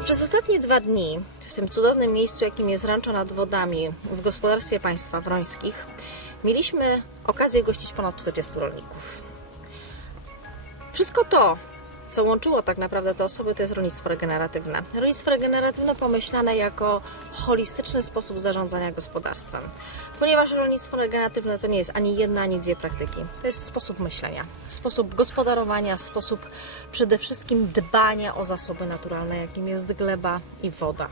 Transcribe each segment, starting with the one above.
Przez ostatnie dwa dni w tym cudownym miejscu, jakim jest Rancho nad Wodami w gospodarstwie państwa wrońskich, mieliśmy okazję gościć ponad 40 rolników. Wszystko to, co łączyło tak naprawdę te osoby, to jest rolnictwo regeneratywne. Rolnictwo regeneratywne pomyślane jako holistyczny sposób zarządzania gospodarstwem. Ponieważ rolnictwo regeneratywne to nie jest ani jedna, ani dwie praktyki. To jest sposób myślenia, sposób gospodarowania, sposób przede wszystkim dbania o zasoby naturalne, jakim jest gleba i woda.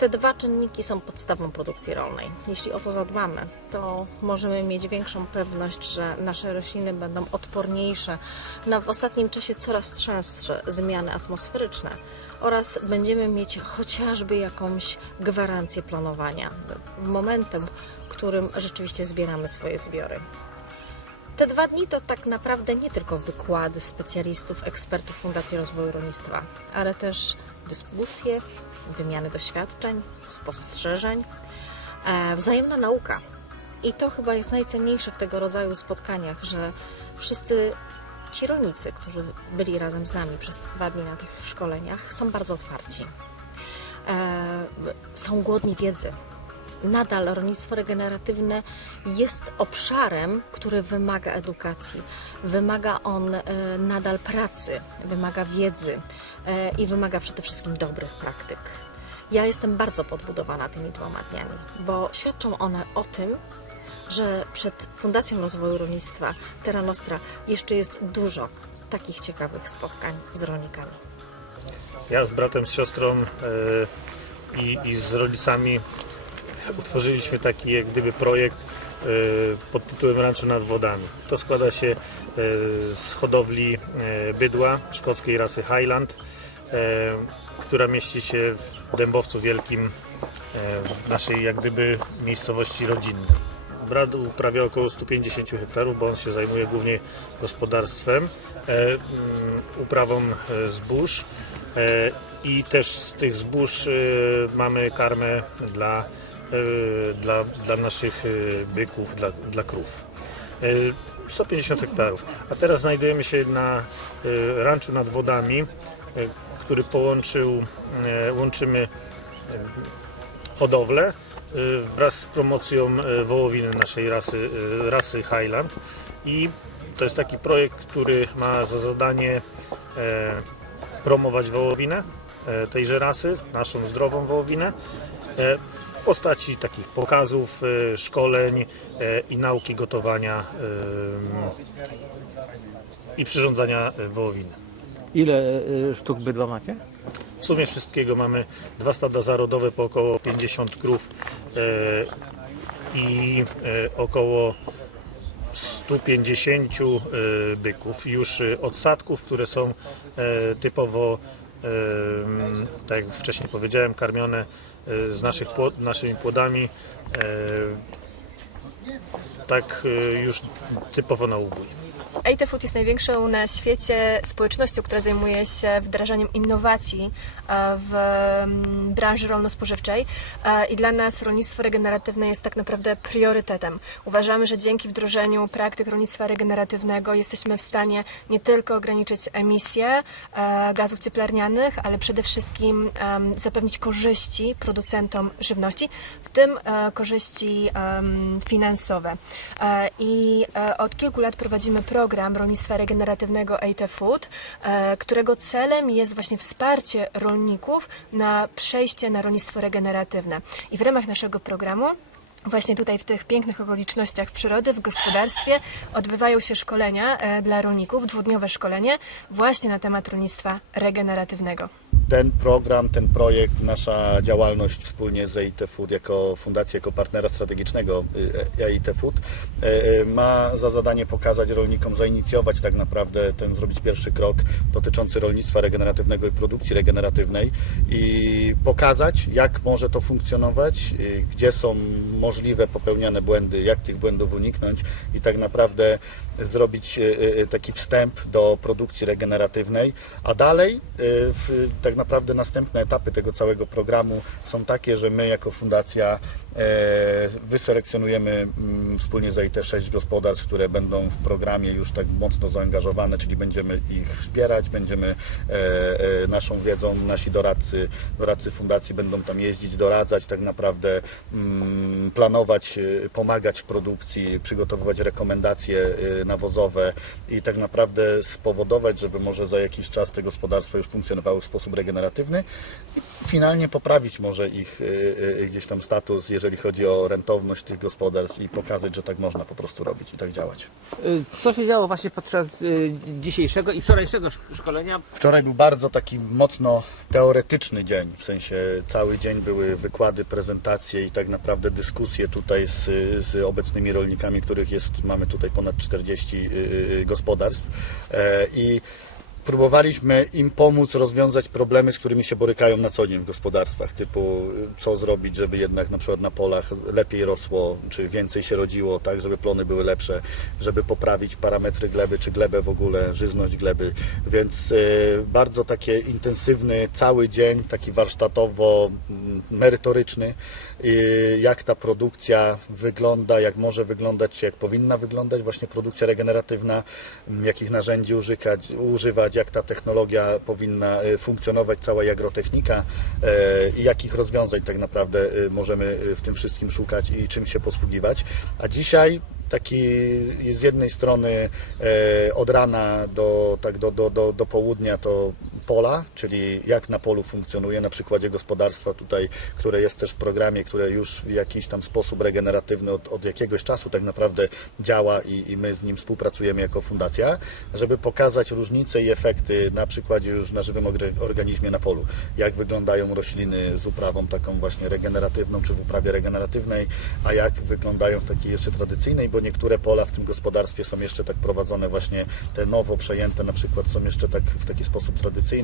Te dwa czynniki są podstawą produkcji rolnej. Jeśli o to zadbamy, to możemy mieć większą pewność, że nasze rośliny będą odporniejsze na w ostatnim czasie coraz częstsze zmiany atmosferyczne oraz będziemy mieć chociażby jakąś gwarancję planowania momentem, w którym rzeczywiście zbieramy swoje zbiory. Te dwa dni to tak naprawdę nie tylko wykłady specjalistów, ekspertów Fundacji Rozwoju Rolnictwa, ale też dyskusje, wymiany doświadczeń, spostrzeżeń, e, wzajemna nauka. I to chyba jest najcenniejsze w tego rodzaju spotkaniach, że wszyscy ci rolnicy, którzy byli razem z nami przez te dwa dni na tych szkoleniach, są bardzo otwarci. E, są głodni wiedzy, nadal rolnictwo regeneratywne jest obszarem, który wymaga edukacji. Wymaga on e, nadal pracy, wymaga wiedzy e, i wymaga przede wszystkim dobrych praktyk. Ja jestem bardzo podbudowana tymi dwoma dniami, bo świadczą one o tym, że przed Fundacją Rozwoju Rolnictwa Terra Nostra jeszcze jest dużo takich ciekawych spotkań z rolnikami. Ja z bratem, z siostrą e, i, i z rodzicami utworzyliśmy taki jak gdyby projekt e, pod tytułem Rancho nad wodami. To składa się e, z hodowli e, bydła szkockiej rasy Highland, która mieści się w Dębowcu Wielkim w naszej jak gdyby miejscowości rodzinnej. Brat uprawia około 150 hektarów, bo on się zajmuje głównie gospodarstwem, mm, uprawą zbóż i też z tych zbóż mamy karmę dla, dla, dla naszych e, byków, dla, dla krów. E, 150 hektarów. A teraz znajdujemy się na ranczu nad wodami, który połączył, łączymy hodowlę y, wraz z promocją y, wołowiny naszej rasy, y, rasy Highland i to jest taki projekt, który ma za zadanie promować wołowinę tejże rasy, naszą zdrową wołowinę w postaci takich pokazów, e, szkoleń e, i nauki gotowania e, i przyrządzania wołowiny. Ile sztuk bydła macie? W sumie wszystkiego mamy dwa stada zarodowe po około 50 krów i około 150 e, byków. Już odsadków, które są typowo, tak jak wcześniej powiedziałem, karmione e, z naszych płod, naszymi płodami. Tak e, już typowo na ubój. AT Food jest największą na świecie społecznością, która zajmuje się wdrażaniem innowacji e, w mm, branży rolno-spożywczej E, i dla nas rolnictwo regeneratywne jest tak naprawdę priorytetem. Uważamy, że dzięki wdrożeniu praktyk rolnictwa regeneratywnego jesteśmy w stanie nie tylko ograniczyć emisje e, gazów cieplarnianych, ale przede wszystkim zapewnić korzyści producentom żywności, w tym korzyści em, E, I e, od kilku lat prowadzimy program rolnictwa regeneratywnego AT Food, e, którego celem jest właśnie wsparcie rolników na przejście na rolnictwo regeneratywne. I w ramach naszego programu Właśnie tutaj w tych pięknych okolicznościach przyrody, w gospodarstwie odbywają się szkolenia dla rolników, dwudniowe szkolenie właśnie na temat rolnictwa regeneratywnego. Ten program, ten projekt, nasza działalność wspólnie z EIT Food jako fundacja, jako partnera strategicznego y, EIT Food y, y, ma za zadanie pokazać rolnikom, zainicjować tak naprawdę ten, zrobić pierwszy krok dotyczący rolnictwa regeneratywnego i produkcji regeneratywnej i pokazać, jak może to funkcjonować, gdzie są możliwe popełniane błędy, jak tych błędów uniknąć i tak naprawdę zrobić taki wstęp do produkcji regeneratywnej, a dalej tak następne etapy tego całego programu są takie, że my jako fundacja Wyselekcjonujemy mm, wspólnie z EIT 6 gospodarstw, które będą w programie już tak mocno zaangażowane, czyli będziemy ich wspierać, będziemy e, e, naszą wiedzą, nasi doradcy, doradcy fundacji będą tam jeździć, doradzać, tak naprawdę mm, planować, e, pomagać w produkcji, przygotowywać rekomendacje e, nawozowe i tak naprawdę spowodować, żeby może za jakiś czas te gospodarstwa już funkcjonowały w sposób regeneratywny i finalnie poprawić może ich e, e, gdzieś tam status, jeżeli chodzi o rentowność tych gospodarstw i pokazać, że tak można po prostu robić i tak działać. Y, Co się działo właśnie podczas y, dzisiejszego i wczorajszego szk- szkolenia? Wczoraj był bardzo taki mocno teoretyczny dzień, w sensie cały dzień były wykłady, prezentacje i tak naprawdę dyskusje tutaj z, z obecnymi rolnikami, których jest, mamy tutaj ponad 40 y, y, gospodarstw E, i próbowaliśmy im pomóc rozwiązać problemy, z którymi się borykają na co dzień w gospodarstwach, typu y, co zrobić, żeby jednak na przykład na polach lepiej rosło, czy więcej się rodziło, tak, żeby plony były lepsze, żeby poprawić parametry gleby, czy glebę w ogóle, żyzność gleby, więc y, bardzo takie intensywny cały dzień, taki warsztatowo mm, merytoryczny, y, jak ta produkcja wygląda, jak może wyglądać, jak powinna wyglądać właśnie produkcja regeneratywna, jakich narzędzi używać, jak ta technologia powinna y, funkcjonować, cała agrotechnika e, i jakich rozwiązań tak naprawdę y, możemy w tym wszystkim szukać i czym się posługiwać. A dzisiaj taki z jednej strony e, od rana do, tak do, do, do, do południa to pola, czyli jak na polu funkcjonuje, na przykładzie gospodarstwa tutaj, które jest też w programie, które już w jakiś tam sposób regeneratywny od, od jakiegoś czasu tak naprawdę działa i, i my z nim współpracujemy jako fundacja, żeby pokazać różnice i efekty na przykładzie już na żywym organizmie na polu. Jak wyglądają rośliny z uprawą taką właśnie regeneratywną, czy w uprawie regeneratywnej, a jak wyglądają w takiej jeszcze tradycyjnej, bo niektóre pola w tym gospodarstwie są jeszcze tak prowadzone właśnie te nowo przejęte na przykład są jeszcze tak w taki sposób tradycyjny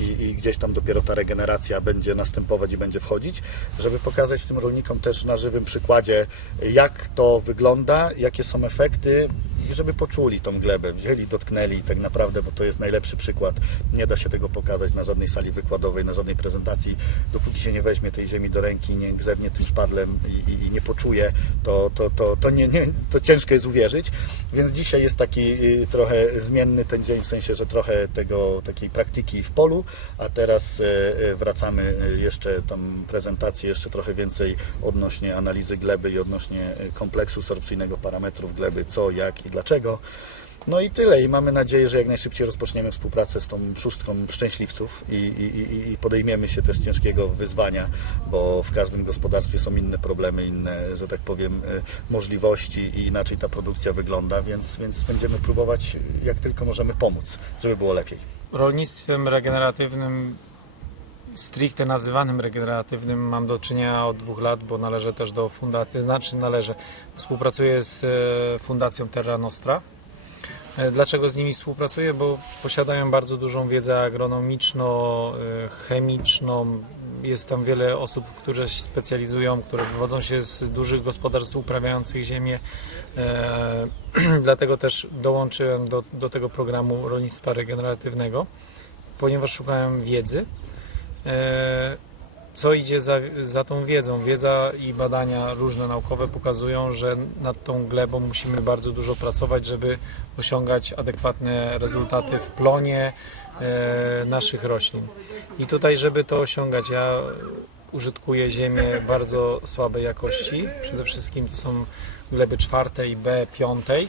i, i gdzieś tam dopiero ta regeneracja będzie następować i będzie wchodzić, żeby pokazać tym rolnikom też na żywym przykładzie jak to wygląda, jakie są efekty żeby poczuli tą glebę, wzięli, dotknęli tak naprawdę, bo to jest najlepszy przykład. Nie da się tego pokazać na żadnej sali wykładowej, na żadnej prezentacji, dopóki się nie weźmie tej ziemi do ręki, nie grzewnie tym szpadlem i, i, i nie poczuje, to, to, to, to, nie, nie, to ciężko jest uwierzyć. Więc dzisiaj jest taki y, trochę zmienny ten dzień, w sensie, że trochę tego, takiej praktyki w polu, a teraz y, y, wracamy jeszcze tam prezentację, jeszcze trochę więcej odnośnie analizy gleby i odnośnie kompleksu sorpcyjnego parametrów gleby, co, jak i dlaczego. No i tyle. I mamy nadzieję, że jak najszybciej rozpoczniemy współpracę z tą szóstką szczęśliwców i, i, i- podejmiemy się też ciężkiego wyzwania, bo w każdym gospodarstwie są inne problemy, inne, że tak powiem, y, możliwości i inaczej ta produkcja wygląda, więc, więc będziemy próbować jak tylko możemy pomóc, żeby było lepiej. rolnictwem regeneratywnym, stricte nazywanym regeneratywnym, mam do czynienia od dwóch lat, bo należę też do fundacji, znaczy należę, współpracuję z e, Fundacją Terra Nostra. E, Dlaczego z nimi współpracuję? Bo posiadają bardzo dużą wiedzę agronomiczno-chemiczną. Jest tam wiele osób, które się specjalizują, które wywodzą się z dużych gospodarstw uprawiających ziemię. E, Dlatego też dołączyłem do, do tego programu rolnictwa regeneratywnego, ponieważ szukałem wiedzy. E, Co idzie za, za tą wiedzą? Wiedza i badania różne naukowe pokazują, że nad tą glebą musimy bardzo dużo pracować, żeby osiągać adekwatne rezultaty w plonie e, naszych roślin. I tutaj, żeby to osiągać, ja użytkuję ziemię bardzo słabej jakości. Przede wszystkim to są gleby czwartej B, piątej,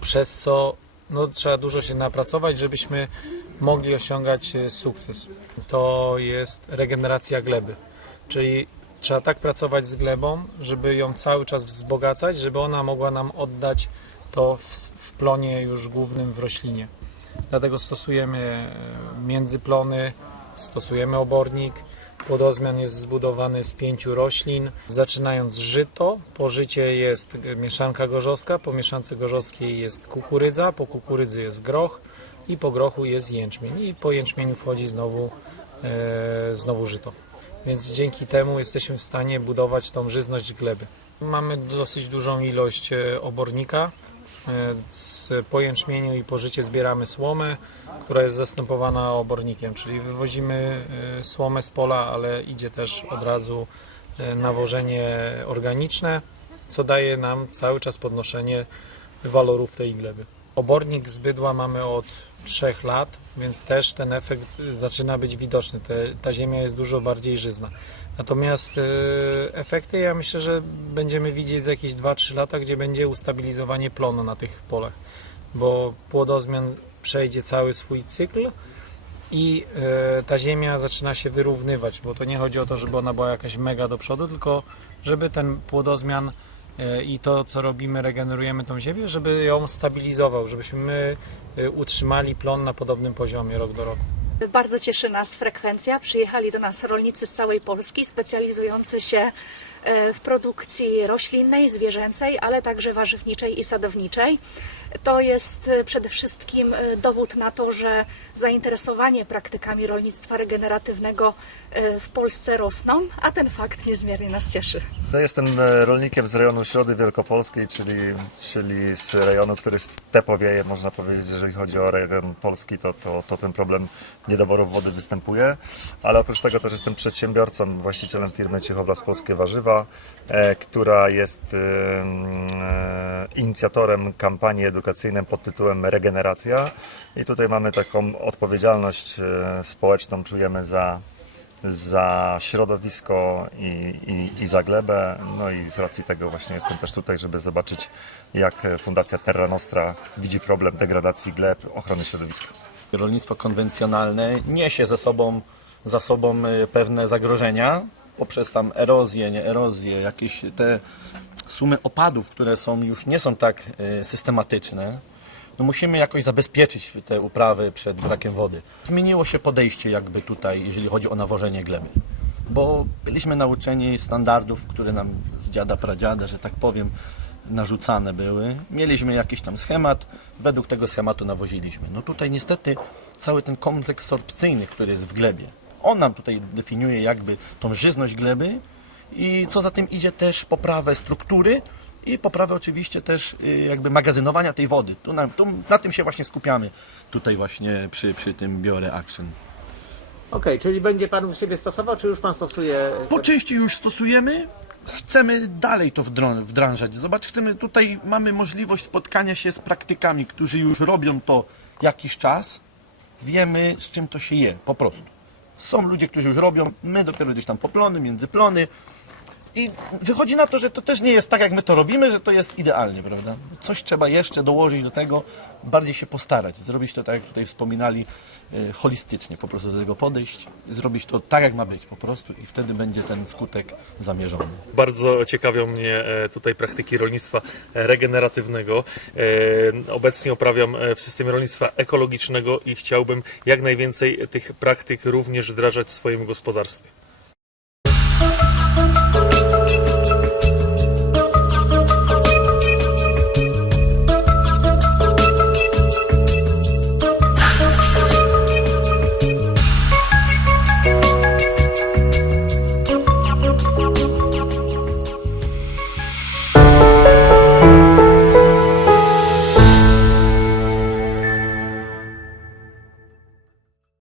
przez co no, trzeba dużo się napracować, żebyśmy mogli osiągać e, sukces. To jest regeneracja gleby, czyli trzeba tak pracować z glebą, żeby ją cały czas wzbogacać, żeby ona mogła nam oddać to w, w plonie już głównym w roślinie. Dlatego stosujemy e, międzyplony, stosujemy obornik. Płodozmian jest zbudowany z pięciu roślin, zaczynając żyto. Po życie jest mieszanka gorzowska, po mieszance gorzowskiej jest kukurydza, po kukurydzy jest groch i po grochu jest jęczmień. I po jęczmieniu wchodzi znowu, e, znowu żyto. Więc dzięki temu jesteśmy w stanie budować tą żyzność gleby. Mamy dosyć dużą ilość e, obornika. E, Z, po jęczmieniu i po życie zbieramy słomę, która jest zastępowana obornikiem, czyli wywozimy e, słomę z pola, ale idzie też od razu nawożenie organiczne, co daje nam cały czas podnoszenie walorów tej gleby. Obornik z bydła mamy od 3 lat, więc też ten efekt zaczyna być widoczny. Te, ta ziemia jest dużo bardziej żyzna. Natomiast e, efekty ja myślę, że będziemy widzieć za jakieś 2-3 lata, gdzie będzie ustabilizowanie plonu na tych polach, bo płodozmian przejdzie cały swój cykl i e, ta ziemia zaczyna się wyrównywać, bo to nie chodzi o to, żeby ona była jakaś mega do przodu, tylko żeby ten płodozmian i to, co robimy, regenerujemy tą ziemię, żeby ją stabilizował, żebyśmy my e, utrzymali plon na podobnym poziomie rok do roku. Bardzo cieszy nas frekwencja. Przyjechali do nas rolnicy z całej Polski, specjalizujący się w produkcji roślinnej, zwierzęcej, ale także warzywniczej i sadowniczej. To jest e, przede wszystkim e, dowód na to, że zainteresowanie praktykami rolnictwa regeneratywnego e, w Polsce rosną, a ten fakt niezmiernie nas cieszy. Ja jestem e, rolnikiem z rejonu Środy Wielkopolskiej, czyli, czyli z rejonu, który stepowieje, można powiedzieć, jeżeli chodzi o rejon polski, to, to, to ten problem niedoborów wody występuje, ale oprócz tego też jestem przedsiębiorcą, właścicielem firmy Ciechowlas Polskie Warzywa, e, która jest e, e, inicjatorem kampanii edukacyjnej pod tytułem Regeneracja i tutaj mamy taką odpowiedzialność społeczną, czujemy za za środowisko i, i, i za glebę. No i z racji tego właśnie jestem też tutaj, żeby zobaczyć, jak Fundacja Terra Nostra widzi problem degradacji gleb, ochrony środowiska. rolnictwo konwencjonalne niesie ze sobą, za sobą pewne zagrożenia poprzez tam erozję, nie erozję, jakieś te sumy opadów, które są już nie są tak y, systematyczne. No musimy jakoś zabezpieczyć te uprawy przed brakiem wody. Zmieniło się podejście jakby tutaj, jeżeli chodzi o nawożenie gleby. Bo byliśmy nauczeni standardów, które nam z dziada pradziada, że tak powiem, narzucane były. Mieliśmy jakiś tam schemat, według tego schematu nawoziliśmy. No tutaj niestety cały ten kompleks sorpcyjny, który jest w glebie, on nam tutaj definiuje jakby tą żyzność gleby i co za tym idzie też poprawę struktury i poprawę oczywiście też y, jakby magazynowania tej wody. Tu na, tu, na tym się właśnie skupiamy tutaj właśnie przy, przy tym bioreaction. Okej, czyli będzie Pan u siebie stosował, czy już Pan stosuje? Po części już stosujemy. Chcemy dalej to wdrą- wdrażać. Zobacz, chcemy tutaj mamy możliwość spotkania się z praktykami, którzy już robią to jakiś czas. Wiemy, z czym to się je, po prostu. Są ludzie, którzy już robią, my dopiero gdzieś tam poplony, międzyplony. I wychodzi na to, że to też nie jest tak, jak my to robimy, że to jest idealnie, prawda? Coś trzeba jeszcze dołożyć do tego, bardziej się postarać, zrobić to tak, jak tutaj wspominali, e, holistycznie, po prostu do tego podejść, zrobić to tak, jak ma być po prostu i wtedy będzie ten skutek zamierzony. Bardzo ciekawią mnie e, tutaj praktyki rolnictwa e, regeneratywnego. E, Obecnie uprawiam e, w systemie rolnictwa ekologicznego i chciałbym jak najwięcej tych praktyk również wdrażać w swoim gospodarstwie.